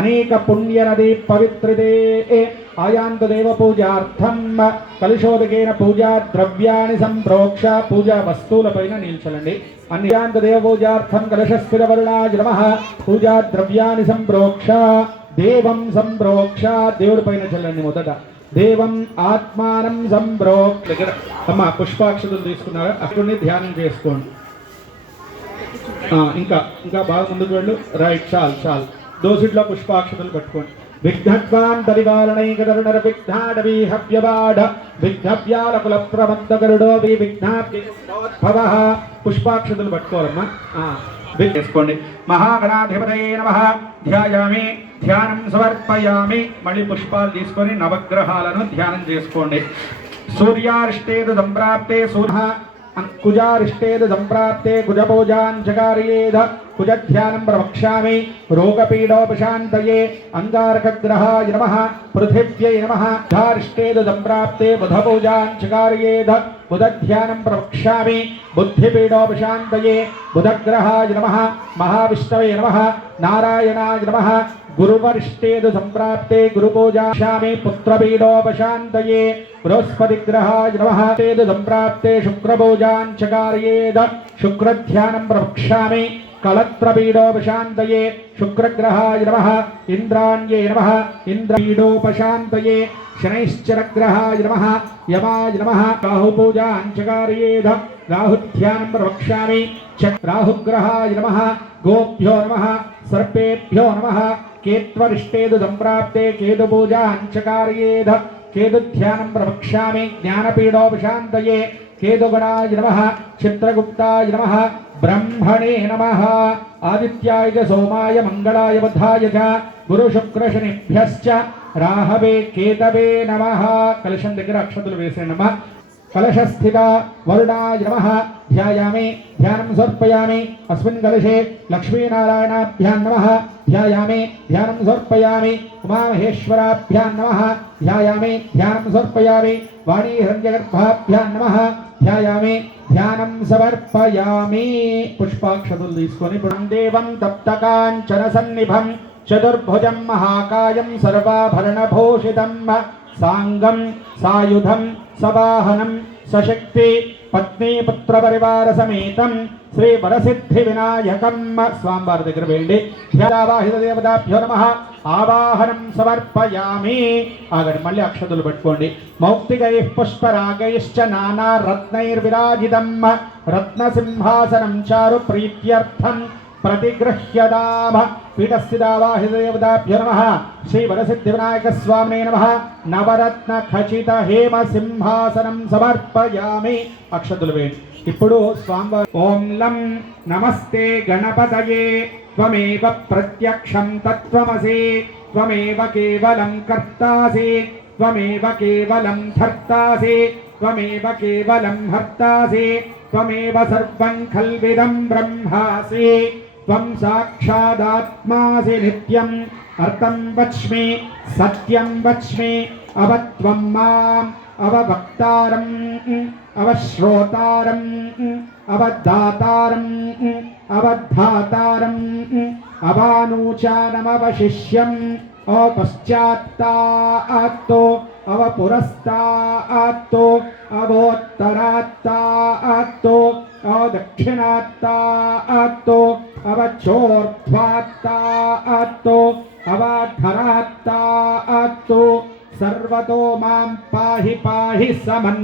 అనేక పుణ్యనది పవిత్రదే ఆయాంత దేవ పూజార్థం కలుషోదకేన పూజా ద్రవ్యాన్ని సంప్రోక్ష పూజా వస్తువులపైన నిల్చలండి. అన్యాంత దేవ పూజార్థం కలశస్థిర వరుణాయ నమః పూజా ద్రవ్యాన్ని సంప్రోక్ష దేవం సంప్రోక్ష దేవుడి పైన చల్లండి. మొదట దేవం ఆత్మానం సంప్రోక్ష దగ్గర అమ్మ పుష్పాక్షతలు తీసుకున్నారా అక్కడిని ధ్యానం చేసుకోండి. ఇంకా ఇంకా బాగా ముందుకు వెళ్ళు. రైట్, చాలు దోసిట్లో పుష్పాక్షతలు పట్టుకోండి. విఘ్నత్వాన్ పరివారణైకరుణర విఘ్నాడవీ హవ్యవాడ విఘ్నవ్యాలకుల ప్రబంధ గరుడో విఘ్నాభ్యోద్భవ పుష్పాక్షతలు పట్టుకోవాలమ్మా. చేసుకోండి. మహాగణాధిపతయే నమః ధ్యాయామి ధ్యానం సమర్పయామి. మళ్ళీ పుష్పాలు తీసుకొని నవగ్రహాలను ధ్యానం చేసుకోండి. సూర్యారిష్టేదు సంప్రాప్తే సూర్య కుజారిష్టేదు సంప్రాప్తే కుజపూజాంచకార్యేద కుజధ్యానం ప్రవక్ష్యామి. రోగపీడోపశాంతయే అంగారకగ్రహాయ నమః పృథివ్యై నమః. ధారిష్టేదు సంప్రాప్తే బుధపూజాంచకార్యేద బుధధ్యానం ప్రవక్ష్యామి. బుద్ధిపీడోపశాంతయే బుధగ్రహాయ నమః. మహావిష్ణవే నమః. నారాయణాయ నమః. గురువరిష్టేదు సంప్రాప్తే గురుపూజామి. పుత్రపీడోపశాంతయే బృహస్పతిగ్రహాయ నమః. తేదు సంప్రాప్తే శుక్రపూజాంచకార్యేద శుక్రధ్యానం ప్రవక్ష్యామి. కళత్రపీడోపశాంతయే శుక్రగ్రహాయ నమః. ఇంద్రాణ్యే నమః. ఇంద్రపీడోపశాంతయే శనైశ్చరగ్రహాయ నమః. యమాయ నమః. రాహుపూజాంచకార్యేద రాహుధ్యానం ప్రవక్ష్యామి. రాహుగ్రహాయ నమః. గోభ్యో నమః. సర్పేభ్యో నమః. కేత్వరిష్టేదు సంప్రాప్తే కేతుపూజాంచకార్యేద కేతుధ్యానం ప్రవక్ష్యామి. జ్ఞానపీడోపశాంతయే కేతుగణాయ నమః. చిత్రగుప్తాయ నమః. బ్రహ్మణే నమః. ఆదిత్యాయ చ సోమాయ మంగళాయ బుధాయ చ గురుశుక్రశనిభ్యశ్చ రాహవే కేతవే నమః. కలశం దగ్గర అక్షతలు వేసేయండి. కలశస్థిత వరుణాయ నమః ధ్యాయామి ధ్యానం సమర్పయామి. అస్మిన్ కలశే లక్ష్మీనారాయణాభ్యాం నమః ధ్యాయామి ధ్యానం సమర్పయామి. ఉమామహేశ్వరాభ్యాం నమః ధ్యాయామి ధ్యానం సమర్పయామి. వాణీహిరణ్యగర్భాభ్యాం నమః ధ్యాయామి ధ్యానం సమర్పయామి. పుష్పాక్షతలు తీసుకొని దేవం తప్తకాంచన సన్నిభం చతుర్భుజం మహాకాయం సర్వాభరణభూషితం సాంగం సాయుధం సవాహనం సశక్తి పత్నీపుత్ర పరివార సమేతం శ్రీ వరసిద్ధి వినాయకం. స్వామివారి దగ్గర వెళ్ళి ధ్యావాహిత దేవతాభ్యో నమః ఆవాహనం సమర్పయామి. ఆగండి, మళ్ళీ అక్షతలు పెట్టుకోండి. మౌక్తికై పుష్పరాగైశ్చ నానా రత్నైర్విరాజితం రత్నసింహాసనం చారు ప్రీత్యర్థం प्रतिगृह्यदाम. पीठस्थितावाहिदेवताभ्यो नमः. श्री वरसिद्धि विनायक स्वामिने नमः. नवरत्न खचित हेम सिंहासनं समर्पयामि. अक्षतुलु वेయండి. ఇప్పుడు స్వామివారి ఓం లం నమస్తే గణపతయే త్వమేవ ప్రత్యక్షం తత్వమసి త్వమేవ కేవలం కర్తాసి త్వమేవ కేవలం ధర్తాసి త్వమేవ కేవలం హర్తాసి త్వమేవ సర్వం ఖల్విదం బ్రహ్మాసి త్వం సాక్షాదాత్మాసి నిత్యం అర్థం వచ్మి సత్యం వచ్మి అవత్వం మాం అవభక్తారం అవశ్రోతారం అవధాతారం అవధాతారం అవానూచానమవశిష్యం अपश्चात्तात्तो अवपुरस्तात्तो अवोत्तरात्तात्तो अवदक्षिणात्तात्तो अवचोर्ध्वात्तात्तो अवाधरात्तात्तो सर्वतो मां पाहि पाहि समन्